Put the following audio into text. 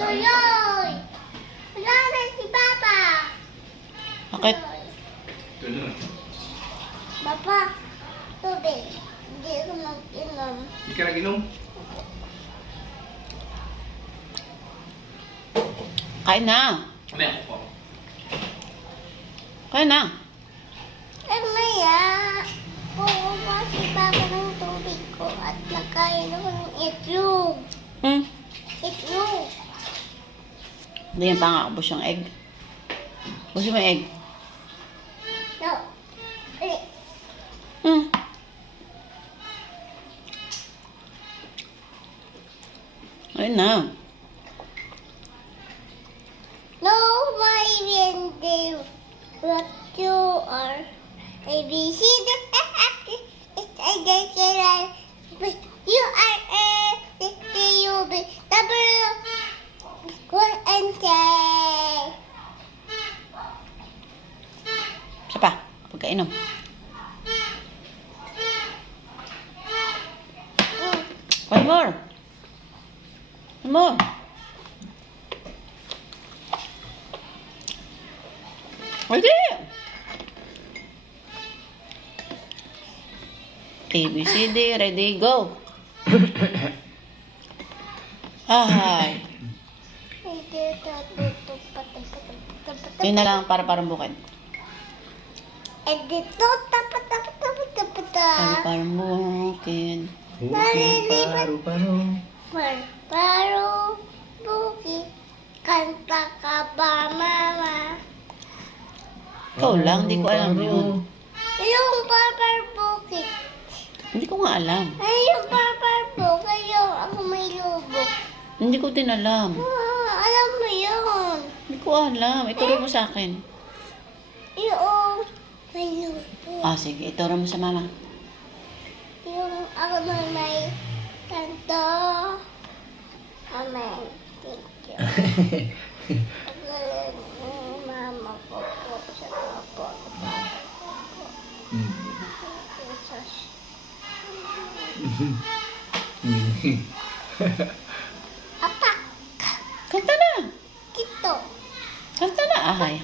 Tuloy! Wala na si Papa! Bakit? Tuloy. Papa, tubig. Hindi ko mag-inom. Hindi ka nag-inom? Kain na. May ako po. Kain na. Maya, kukuha si Papa ng tubig ko at nakain ako ng itlog. Hmm. Itlog. Hindi yan pa nga ubos yung egg. Ubusin mo yung egg. No. Eh, Hmm. Ayun na. no, my reindeer. What you are? A, B, C, D, F, G, H, I, J, K, L, M, N, U, R, A, S, T, U, V, W, X, Y, and Z. Isa pa. Pagkainom. One more. One more. Ready? A, B, C, D, ready, go. Hi. Yun na lang para parang bukid. And dito, tapat, tapat, tapat, tapat, Para tapat. parang bukid. Paru-paro. Paro, bukit, kanta ka ba, mama? Ikaw lang, hindi ko alam yun. Yung papar bukit. Hindi ko nga alam. Ay, yung papar bukit, yung ako may lubok. Hindi ko din alam. Alam mo yun. Hindi ko alam. Ituro mo sa akin. Yung may lubok. Ah, sige. Ituro mo sa mama. Yung ako na may kanto. Amen. Thank you. Pagaling ng mama ko po sa po. Jesus. Apak! Kanta na. Kito! Kanta na, ahay.